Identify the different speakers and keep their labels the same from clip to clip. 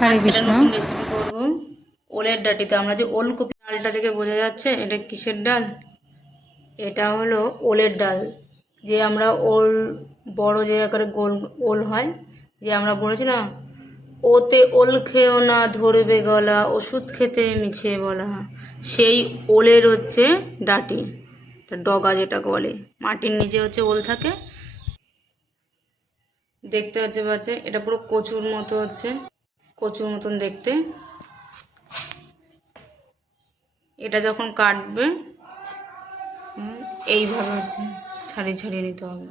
Speaker 1: হরে কৃষ্ণ।
Speaker 2: নতুন রেসিপি করব। ওলের ডাটিতে আমরা যে ওলকপি ডালটা থেকে বোঝা যাচ্ছে এটা কিসের ডাল? এটা হলো ওলের ডাল। যে আমরা ওল বড় যে আকারে গোল ওল হয় যে আমরা বলেছি না ওতে ওল খেও না ধরবে গলা ওষুধ খেতে মিছে বলা। সেই ওলের হচ্ছে ডাটি ডগা যেটাকে বলে। মাটির নিচে হচ্ছে ওল থাকে। দেখতে হচ্ছে পাচ্ছে এটা পুরো কচুর মতো হচ্ছে। কচুর মতন দেখতে। এটা যখন কাটবে হুম, এইভাবে হচ্ছে ছাড়িয়ে ছাড়িয়ে নিতে হবে।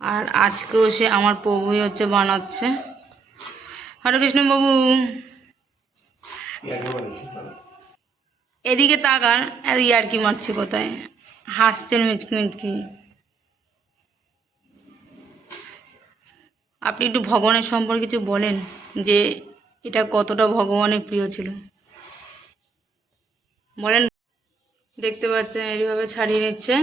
Speaker 2: আর আজকেও সে আমার প্রভুই হচ্ছে বানাচ্ছে। হরে কৃষ্ণ বাবু এদিকে তাকান আর ইয়ার কি মারছে কোথায়? হাসছেন মিচকি মিচকি। আপনি একটু ভগবানের সম্পর্কে কিছু বলেন যে এটা কতটা ভগবানের প্রিয় ছিল। বলেন। দেখতে পাচ্ছেন এইভাবে ছাড়িয়ে নিচ্ছে।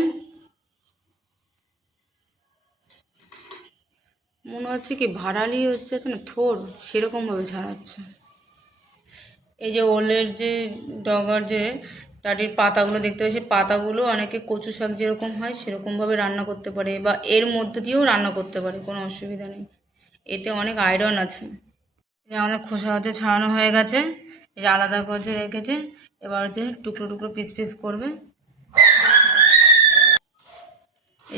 Speaker 2: মনে হচ্ছে কি ভাড়ালি হচ্ছে না থোর সেরকমভাবে ছাড়াচ্ছে। এই যে ওলের যে ডগার যে ডাটির পাতাগুলো দেখতে পাচ্ছি পাতাগুলো অনেকে কচু শাক যেরকম হয় সেরকমভাবে রান্না করতে পারে বা এর মধ্যে দিয়েও রান্না করতে পারে, কোনো অসুবিধা নেই। এতে অনেক আয়রন আছে। আমাদের খোসা হচ্ছে ছাড়ানো হয়ে গেছে। এই যে আলাদা করে রেখেছে। এবার হচ্ছে টুকরো টুকরো পিস পিস করবে।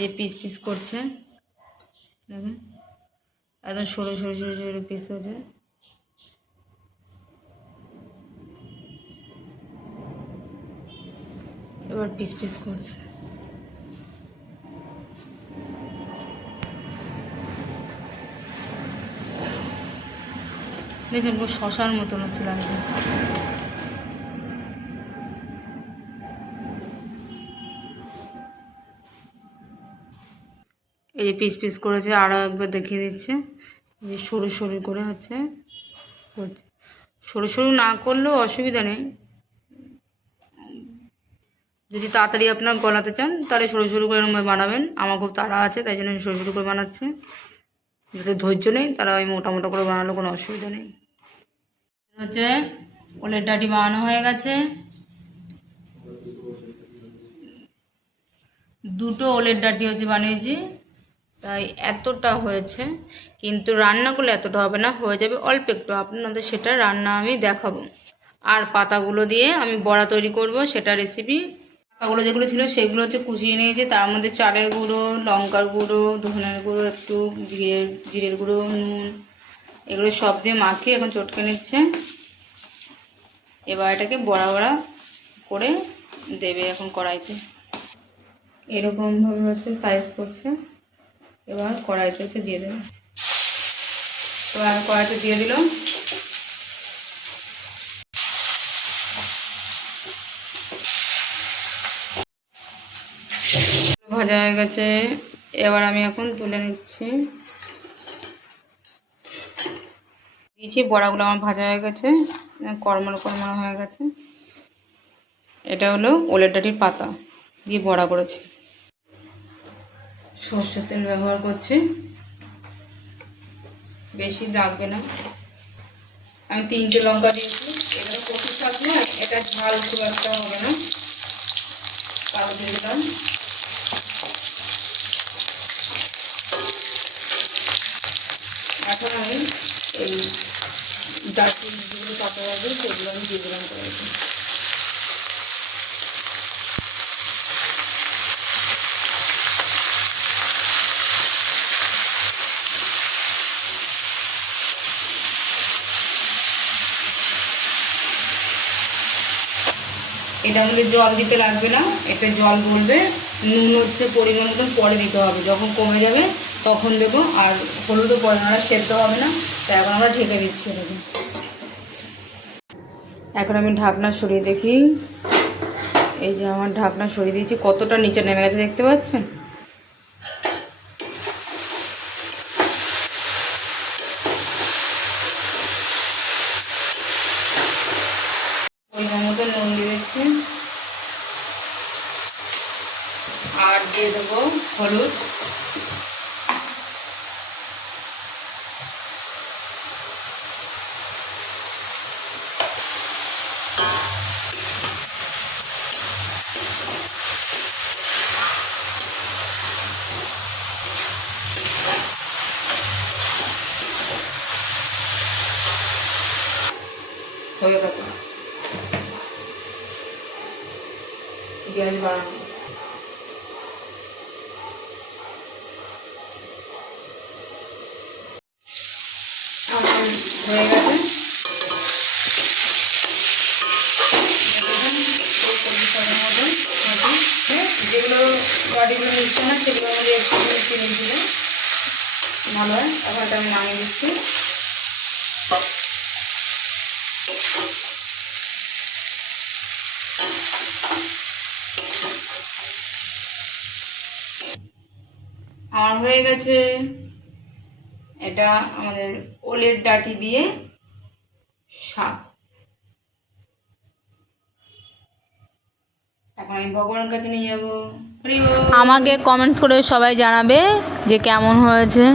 Speaker 2: এই পিস পিস করছে। দেখুন। একদম সরু সরু সরু সরু পিস হচ্ছে। এবার পিস পিস করছে। দেখছেন পুরো শশার মতন হচ্ছে লাগছে এই যে পিস পিস করেছে আরও একবার দেখিয়ে দিচ্ছে। যে সরু সরু করে হচ্ছে, করছে। সরু সরু না করলেও অসুবিধা নেই। যদি তাড়াতাড়ি আপনার গলাতে চান, তাহলে সরু সরু করে বানাবেন। আমার খুব তাড়া আছে, তাই জন্য সরু সরু করে বানাচ্ছে। যাদের ধৈর্য নেই তারা ওই মোটা মোটা করে বানালে কোনো অসুবিধা নেই। হচ্ছে ওলের ডাটি বানানো হয়ে গেছে। দুটো ওলের ডাটি হচ্ছে বানিয়েছি, তাই এতটা হয়েছে। কিন্তু রান্না করলে এতটা হবে না, হয়ে যাবে অল্প একটু। আপনাদের সেটা রান্না আমি দেখাবো। আর পাতাগুলো দিয়ে আমি বড়া তৈরি করব, সেটা রেসিপি পাতাগুলো যেগুলো ছিল সেগুলো হচ্ছে কুচিয়ে নিয়েছি। তার মধ্যে চালের গুঁড়ো, লঙ্কার গুঁড়ো, ধনের গুঁড়ো, একটু জিরের জিরের গুঁড়ো, নুন এগুলো সব দিয়ে মাখিয়ে এখন চটকে নিচ্ছে। এবার এটাকে বড়া বড়া করে দেবে এখন কড়াইতে। এরকমভাবে হচ্ছে সাইজ করছে। এবার কড়াইতে হচ্ছে দিয়ে দেবে। এবার কড়াইতে দিয়ে দিল। ভাজা হয়ে গেছে। এবার আমি এখন তুলে নিচ্ছি। দিয়েছি, বড়াগুলো আমার ভাজা হয়ে গেছে, কর্মল কর্মল হয়ে গেছে। এটা হলো ওলের ডাটির পাতা দিয়ে বড়া করেছি। সর্ষের তেল ব্যবহার করছি। বেশি লাগবে না। আমি তিনটে লঙ্কা দিয়েছি। এখানে কচু শাক না, এটা ঝাল খুব একটা হবে না। তাও দিয়ে দিলাম। এখন আমি এই যেগুলো হবে সেগুলো আমি দিয়ে দিলাম করে এটার মধ্যে জল দিতে লাগবে না, এতে জল বলবে নুন হচ্ছে পরিমাণ মতন পরে দিতে হবে, যখন কমে যাবে তখন দেবো, আর হলুদও পরে না, সেদ্ধ হবে না, তাই এখন আমরা ঢেকে দিচ্ছি এটাকে। এখন আমি ঢাকনা সরিয়ে দেখি। এই যে আমার ঢাকনা সরিয়ে দিয়েছি, কতটা নিচে নেমে গেছে দেখতে পাচ্ছেন? মতো নুন দিয়ে দিচ্ছি। আর দিয়ে দেবো হলুদ। হয়ে গেল। গ্যাস বাড়ানো। হয়ে গেছে। যেগুলো গাড়িগুলো নিচ্ছে না, সেগুলো আমাদের একটু মিষ্টি দিলে ভালো হয় এটা আমি নামিয়ে দিচ্ছি। আমার হয়ে গেছে এটা আমাদের ওলের ডাটি দিয়ে সাপ এখন আমি ভগবানের কাছে নিয়ে যাব। আমাকে কমেন্টস করে সবাই জানাবে যে কেমন হয়েছে।